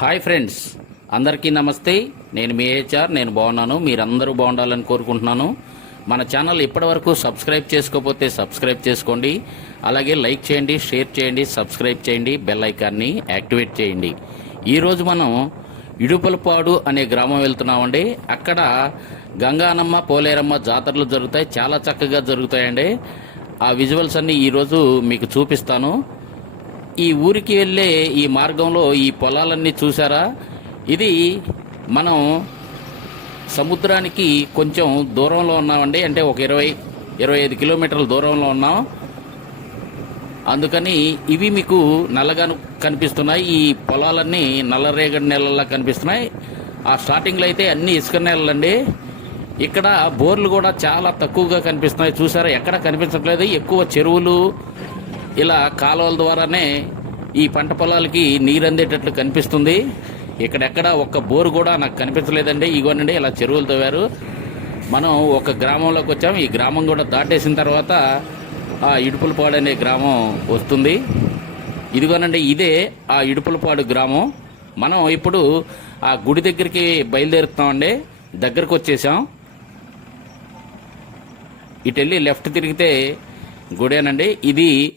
Hi friends. అందరికీ నమస్తే. నేను మీ హెచ్ఆర్ నేను బాగున్నాను. మీరందరూ బాగుండాలని కోరుకుంటున్నాను. మన ఛానల్ ఇప్పటివరకు సబ్స్క్రైబ్ చేసుకోకపోతే సబ్స్క్రైబ్ చేసుకోండి. అలాగే లైక్ చేయండి షేర్ చేయండి సబ్స్క్రైబ్ చేయండి బెల్ ఐకాన్ని యాక్టివేట్ చేయండి. ఈరోజు మనం ఇడుపులపాడు అనే గ్రామం వెళ్తున్నామండి. అక్కడ గంగానమ్మ పోలేరమ్మ జాతరలు జరుగుతాయి. చాలా చక్కగా జరుగుతాయండి. ఆ విజువల్స్ అన్నీ ఈరోజు మీకు చూపిస్తాను. ఈ ఊరికి వెళ్ళే ఈ మార్గంలో ఈ పొలాలన్నీ చూసారా ఇది మనం సముద్రానికి కొంచెం దూరంలో ఉన్నామండి. అంటే ఒక ఇరవై ఇరవై ఐదు కిలోమీటర్ల దూరంలో ఉన్నాం. అందుకని ఇవి మీకు నల్లగా కనిపిస్తున్నాయి. ఈ పొలాలన్నీ నల్లరేగడి నెలల్లా కనిపిస్తున్నాయి. ఆ స్టార్టింగ్లో అయితే అన్ని ఇసుక నెలలండి. ఇక్కడ బోర్లు కూడా చాలా తక్కువగా కనిపిస్తున్నాయి. చూసారా? ఎక్కడ కనిపించట్లేదు. ఎక్కువ చెరువులు ఇలా కాలువల ద్వారానే ఈ పంట పొలాలకి నీరు అందేటట్లు కనిపిస్తుంది. ఇక్కడెక్కడ ఒక్క బోరు కూడా నాకు కనిపించలేదండి. ఇగోనండి ఇలా చెరువులు తవ్వారు. మనం ఒక గ్రామంలోకి వచ్చాం. ఈ గ్రామం కూడా దాటేసిన తర్వాత ఆ ఇడుపులపాడు అనే గ్రామం వస్తుంది. ఇదిగోనండి ఇదే ఆ ఇడుపులపాడు గ్రామం. మనం ఇప్పుడు ఆ గుడి దగ్గరికి బయలుదేరుతామండి దగ్గరకు వచ్చేసాం. ఇటు వెళ్ళి లెఫ్ట్ తిరిగితే గుడేనండి. ఇది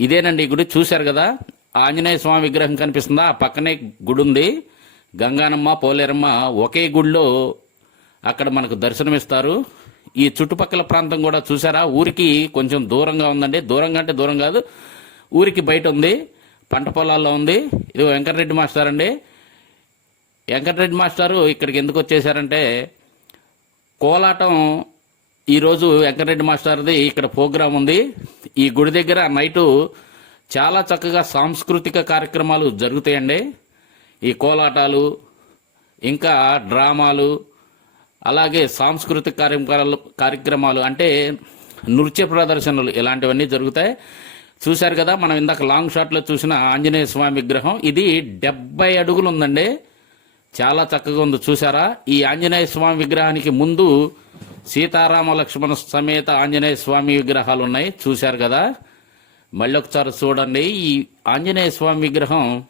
ఇదేనండి ఈ గుడి చూశారు కదా? ఆంజనేయ స్వామి విగ్రహం కనిపిస్తుందా? ఆ పక్కనే గుడి ఉంది. గంగానమ్మ పోలేరమ్మ ఒకే గుడిలో అక్కడ మనకు దర్శనమిస్తారు. ఈ చుట్టుపక్కల ప్రాంతం కూడా చూసారా ఊరికి కొంచెం దూరంగా ఉందండి. దూరంగా అంటే దూరం కాదు. ఊరికి బయట ఉంది. పంట పొలాల్లో ఉంది. ఇది వెంకటరెడ్డి మాస్టర్ అండి. వెంకటరెడ్డి మాస్టారు ఇక్కడికి ఎందుకు వచ్చేసారంటే కోలాటం ఈరోజు వెంకటరెడ్డి మాస్టర్ది ఇక్కడ ప్రోగ్రాం ఉంది. ఈ గుడి దగ్గర నైటు చాలా చక్కగా సాంస్కృతిక కార్యక్రమాలు జరుగుతాయండి. ఈ కోలాటాలు ఇంకా డ్రామాలు అలాగే సాంస్కృతిక కార్యక్రమాలు కార్యక్రమాలు అంటే నృత్య ప్రదర్శనలు ఇలాంటివన్నీ జరుగుతాయి. చూశారు కదా మనం ఇందాక లాంగ్ షాట్లో చూసిన ఆంజనేయ స్వామి విగ్రహం. ఇది డెబ్బై అడుగులు ఉందండి. చాలా చక్కగా ఉంది. చూసారా ఈ ఆంజనేయ స్వామి విగ్రహానికి ముందు సీతారామ లక్ష్మణ సమేత ఆంజనేయ స్వామి విగ్రహాలు ఉన్నాయి. చూశారు కదా? మళ్ళీ ఒకసారి చూడండి. ఈ ఆంజనేయ స్వామి విగ్రహం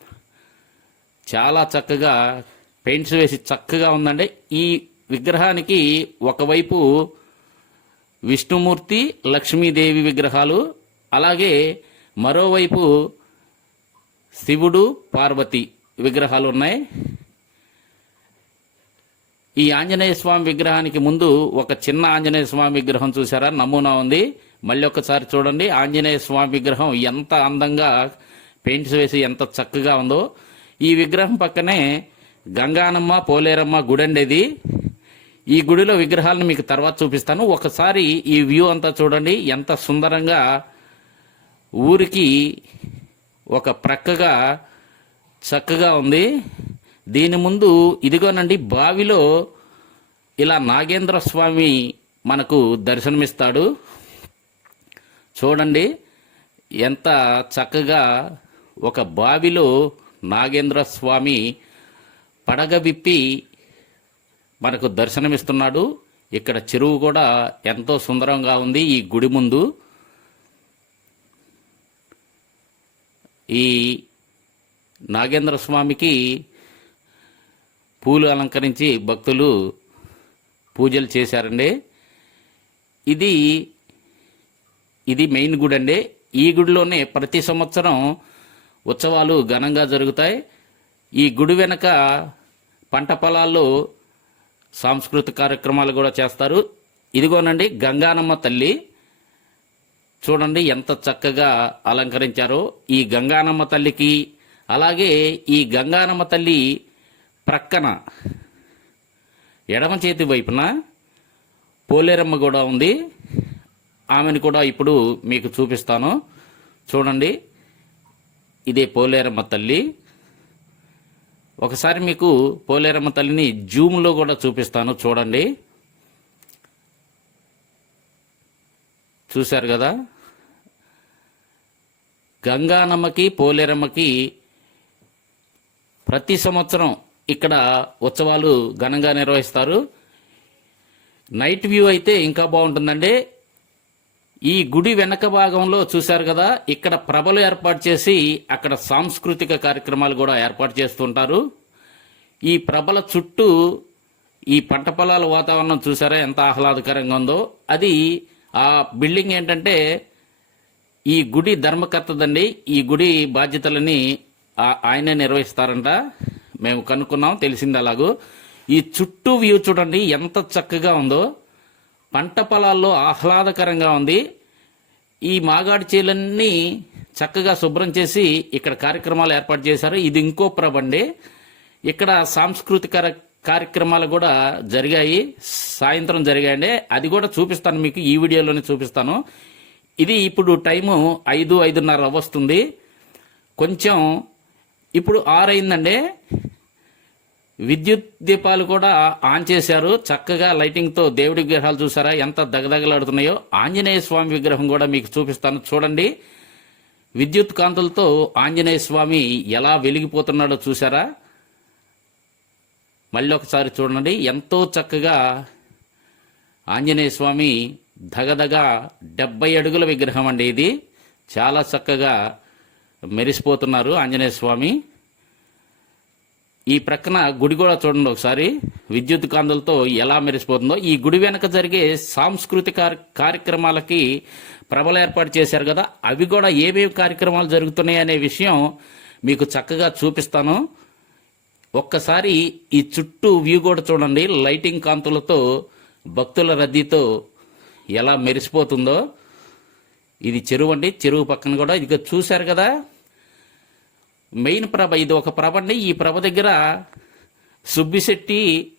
చాలా చక్కగా పెయింట్స్ వేసి చక్కగా ఉందండి. ఈ విగ్రహానికి ఒకవైపు విష్ణుమూర్తి లక్ష్మీదేవి విగ్రహాలు అలాగే మరోవైపు శివుడు పార్వతి విగ్రహాలు ఉన్నాయి. ఈ ఆంజనేయ స్వామి విగ్రహానికి ముందు ఒక చిన్న ఆంజనేయ స్వామి విగ్రహం చూసారా నమూనా ఉంది. మళ్ళీ ఒకసారి చూడండి. ఆంజనేయ స్వామి విగ్రహం ఎంత అందంగా పెయింట్స్ వేసి ఎంత చక్కగా ఉందో. ఈ విగ్రహం పక్కనే గంగానమ్మ పోలేరమ్మ గుడి అండేది ఈ గుడిలో విగ్రహాలను మీకు తర్వాత చూపిస్తాను. ఒకసారి ఈ వ్యూ అంతా చూడండి. ఎంత సుందరంగా ఊరికి ఒక ప్రక్కగా చక్కగా ఉంది. దీని ముందు ఇదిగోనండి బావిలో ఇలా నాగేంద్ర స్వామి మనకు దర్శనమిస్తాడు. చూడండి ఎంత చక్కగా ఒక బావిలో నాగేంద్ర స్వామి పడగ విప్పి మనకు దర్శనమిస్తున్నాడు. ఇక్కడ చెరువు కూడా ఎంతో సుందరంగా ఉంది ఈ గుడి ముందు. ఈ నాగేంద్ర స్వామికి పూలు అలంకరించి భక్తులు పూజలు చేశారండి. ఇది ఇది మెయిన్ గుడి అండి ఈ గుడిలోనే ప్రతి సంవత్సరం ఉత్సవాలు ఘనంగా జరుగుతాయి. ఈ గుడి వెనక పంట పొలాల్లో సాంస్కృతిక కార్యక్రమాలు కూడా చేస్తారు. ఇదిగోనండి గంగానమ్మ తల్లి. చూడండి ఎంత చక్కగా అలంకరించారో ఈ గంగానమ్మ తల్లికి. అలాగే ఈ గంగానమ్మ తల్లి ప్రక్కన ఎడమ చేతి వైపున పోలేరమ్మ కూడా ఉంది. ఆమెను కూడా ఇప్పుడు మీకు చూపిస్తాను. చూడండి. ఇదే పోలేరమ్మ తల్లి. ఒకసారి మీకు పోలేరమ్మ తల్లిని జూమ్లో కూడా చూపిస్తాను. చూడండి. చూశారు కదా? గంగానమ్మకి పోలేరమ్మకి ప్రతి సంవత్సరం ఇక్కడ ఉత్సవాలు ఘనంగా నిర్వహిస్తారు. నైట్ వ్యూ అయితే ఇంకా బాగుంటుందండి. ఈ గుడి వెనక భాగంలో చూశారు కదా ఇక్కడ ప్రభలు ఏర్పాటు చేసి అక్కడ సాంస్కృతిక కార్యక్రమాలు కూడా ఏర్పాటు చేస్తుంటారు ఈ ప్రభల చుట్టూ ఈ పంట పొలాల వాతావరణం చూసారా ఎంత ఆహ్లాదకరంగా ఉందో. అది ఆ బిల్డింగ్ ఏంటంటే ఈ గుడి ధర్మకర్తదండి. ఈ గుడి బాధ్యతలని ఆయనే నిర్వహిస్తారంట. మేము కనుక్కున్నాం తెలిసింది అలాగూ. ఈ చుట్టూ వ్యూ చూడండి ఎంత చక్కగా ఉందో. పంట పొలాల్లో ఆహ్లాదకరంగా ఉంది. ఈ మాగాడి చేలన్నీ చక్కగా శుభ్రం చేసి ఇక్కడ కార్యక్రమాలు ఏర్పాటు చేశారు. ఇది ఇంకో ప్రబండి ఇక్కడ సాంస్కృతిక కార్యక్రమాలు కూడా జరిగాయి. సాయంత్రం జరిగాయండి. అది కూడా చూపిస్తాను మీకు ఈ వీడియోలోనే చూపిస్తాను. ఇది ఇప్పుడు టైము ఐదు ఐదున్నర వస్తుంది. కొంచెం ఇప్పుడు ఆరు అయిందండి విద్యుత్ దీపాలు కూడా ఆన్ చేశారు. చక్కగా లైటింగ్తో దేవుడి విగ్రహాలు చూసారా? ఎంత దగదగలాడుతున్నాయో. ఆంజనేయ స్వామి విగ్రహం కూడా మీకు చూపిస్తాను. చూడండి. విద్యుత్ కాంతులతో ఆంజనేయ స్వామి ఎలా వెలిగిపోతున్నాడో చూసారా? మళ్ళీ ఒకసారి చూడండి. ఎంతో చక్కగా ఆంజనేయ స్వామి దగదగ డెబ్బై అడుగుల విగ్రహం అండి ఇది. చాలా చక్కగా మెరిసిపోతున్నారు ఆంజనేయ స్వామి. ఈ ప్రక్కన గుడి కూడా చూడండి ఒకసారి. విద్యుత్ కాంతులతో ఎలా మెరిసిపోతుందో. ఈ గుడి వెనక జరిగే సాంస్కృతిక కార్యక్రమాలకి ప్రభలు ఏర్పాటు చేశారు కదా. అవి కూడా ఏమేమి కార్యక్రమాలు జరుగుతున్నాయి అనే విషయం మీకు చక్కగా చూపిస్తాను. ఒక్కసారి ఈ చుట్టూ వ్యూ కూడా చూడండి. లైటింగ్ కాంతులతో భక్తుల రద్దీతో ఎలా మెరిసిపోతుందో. ఇది చెరువు అండి. చెరువు పక్కన కూడా. ఇది చూశారు కదా. మెయిన్ ప్రభ ఇది ఒక ప్రభ అండి ఈ ప్రభ దగ్గర సుబ్బిశెట్టి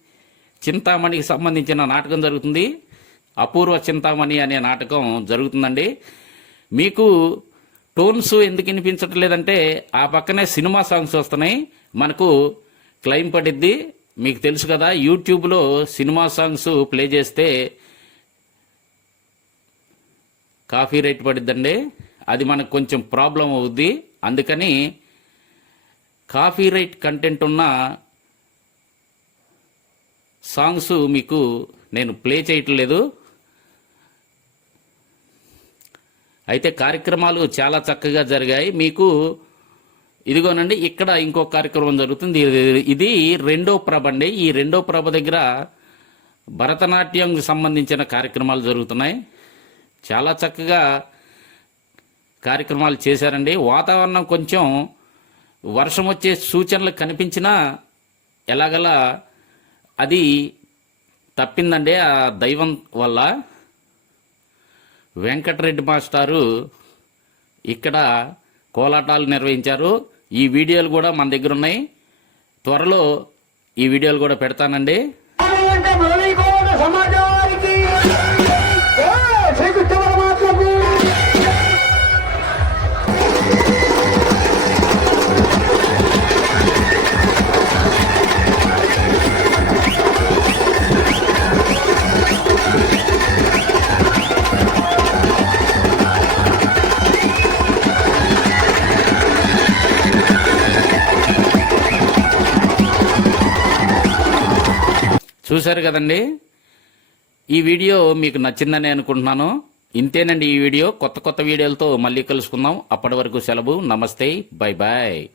చింతామణికి సంబంధించిన నాటకం జరుగుతుంది. అపూర్వ చింతామణి అనే నాటకం జరుగుతుందండి. మీకు టోన్స్ ఎందుకు వినిపించట్లేదంటే ఆ పక్కనే సినిమా సాంగ్స్ వస్తున్నాయి. మనకు క్లైమ్ పడిద్ది. మీకు తెలుసు కదా యూట్యూబ్లో సినిమా సాంగ్స్ ప్లే చేస్తే కాఫీ రేట్ పడిద్దండి. అది మనకు కొంచెం ప్రాబ్లం అవుద్ది. అందుకని కాఫీ రైట్ కంటెంట్ ఉన్న సాంగ్స్ మీకు నేను ప్లే చేయటం లేదు. అయితే కార్యక్రమాలు చాలా చక్కగా జరిగాయి. మీకు ఇదిగోనండి ఇక్కడ ఇంకో కార్యక్రమం జరుగుతుంది. ఇది- ఇది రెండో ప్రభ అండి. ఈ రెండో ప్రభ దగ్గర భరతనాట్యం సంబంధించిన కార్యక్రమాలు జరుగుతున్నాయి. చాలా చక్కగా కార్యక్రమాలు చేశారండి. వాతావరణం కొంచెం వర్షం వచ్చే సూచనలు కనిపించినా ఎలాగలా అది తప్పిందండి ఆ దైవం వల్ల. వెంకటరెడ్డి మాస్టారు ఇక్కడ కోలాటాలు నిర్వహించారు. ఈ వీడియోలు కూడా మన దగ్గర ఉన్నాయి. త్వరలో ఈ వీడియోలు కూడా పెడతానండి. చూశారు కదండి? ఈ వీడియో మీకు నచ్చిందని అనుకుంటున్నాను. ఇంతేనండి ఈ వీడియో. కొత్త కొత్త వీడియోలతో మళ్ళీ కలుసుకుందాం. అప్పటి వరకు సెలవు. నమస్తే. Bye bye